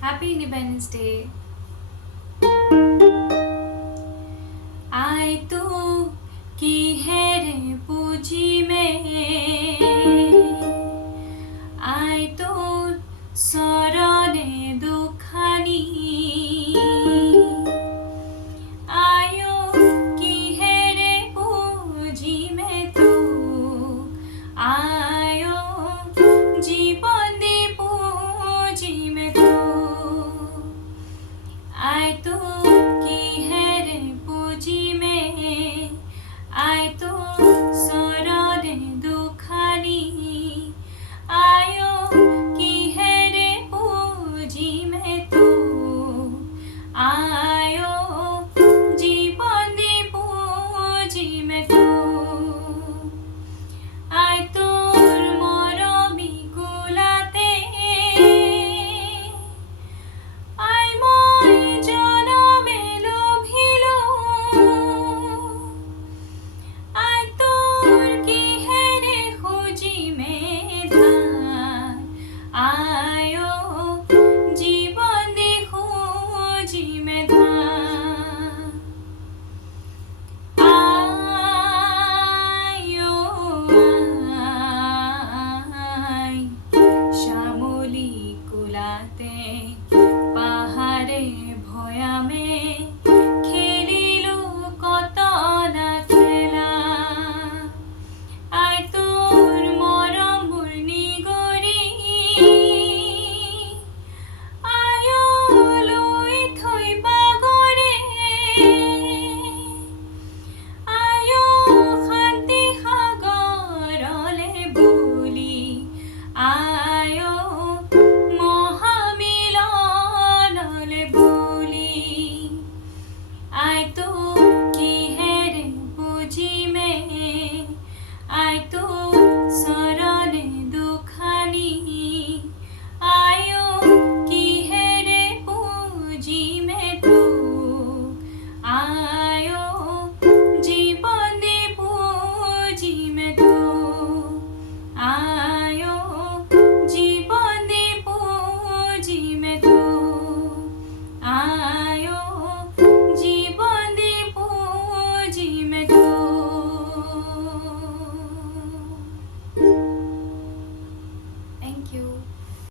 Happy Independence Day. आए तू की है रे पूजी में आए तो सरने दुखानी आयो की है रे पूजी में तू आयो जीवन दी पूजी में तू आए तू की है रे पूजी में आए तो सरने दुखानी आयो की है रे पूजी में तू आयो जीवन दी पूजी में तू आय তোর মরমি কুলাতে আয় মই জনমে লোভিল আয় তোর কি হেরে খুঁজি মেধান আয়ো জীবন দি খুঁজি মেধান আয়ো আয় শ্যামলি কুলাতে পাহাড়ে ভয়ামে খেলিলু কত না খেলা আয় তোর মরম বুর্নি গরি আয়ো লই থইবা গরে আয়ো শান্তি সাগৰলে বুলি আয়ো মহামিলনলে বুলি আয় তো কি হেরে বুঝি মে আয় তো